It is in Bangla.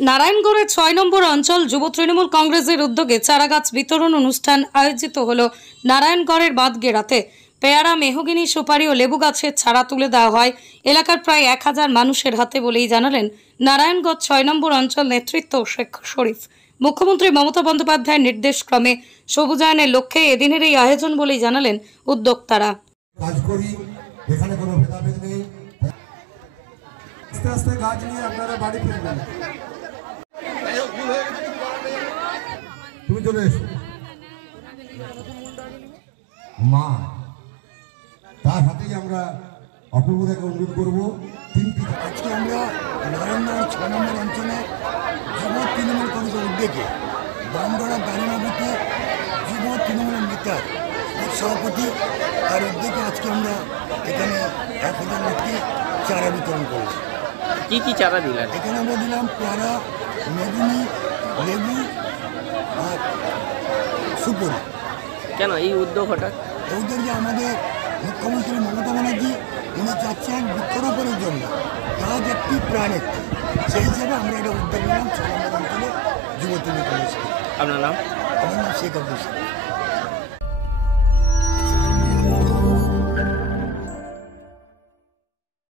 নারায়ণগড়ের ৬ নম্বর অঞ্চল যুব তৃণমূল কংগ্রেসের উদ্যোগে চারাগাছ বিতরণ অনুষ্ঠান আয়োজিত হল। নারায়ণগড়ের বাদগেরাতে পেয়ারা, মেহগিনি, সুপারি ও লেবু গাছের চারা তুলে দেওয়া হয় এলাকার প্রায় ১,০০০ মানুষের হাতে বলেই জানালেন নারায়ণগড় ৬ নম্বর অঞ্চল নেতৃত্ব শেখ শরীফ। মুখ্যমন্ত্রী মমতা বন্দ্যোপাধ্যায়ের নির্দেশক্রমে সবুজায়নের লক্ষ্যে এদিনের এই আয়োজন বলেই জানালেন উদ্যোক্তারা। কাজ করি, এখানে কোনো ভেদাভেদ নেই। আস্তে আস্তে গাছ নিয়ে আপনারা বাড়ি ফিরবেন। তুমি চলে এসো মা। তার সাথেই আমরা অপূর্বতাকে অনুরোধ করবো। আজকে আমরা নারায়ণগড় ৬ নম্বর অঞ্চলে যুব তৃণমূল কংগ্রেসের উদ্যোগে বামগড়া দাঁড়িমাটিতে যুব তৃণমূলের নেতা সভাপতি তার উদ্যোগে আজকে আমরা এখানে ১,০০০ লোককে চারা বিতরণ করলাম। কি কি চারা দিলেন? এখানে আমরা দিলাম পেয়ারা, মেগুনি, লেবু আর সুপুরি। কেন এই উদ্যোগ হঠাৎ? এই উদ্যোগে আমাদের মুখ্যমন্ত্রী মমতা ব্যানার্জি উনি চাচ্ছেন বৃক্ষরোপণের জন্য গাছ একটি প্রাণ একটি, সেই হিসাবে আমরা এটা উদ্যোগ নিলাম ৬ নম্বর অঞ্চলে যুব তৃণমূল কংগ্রেস। আপনার নাম? আমার নাম শেখ আব্দুল সালাম।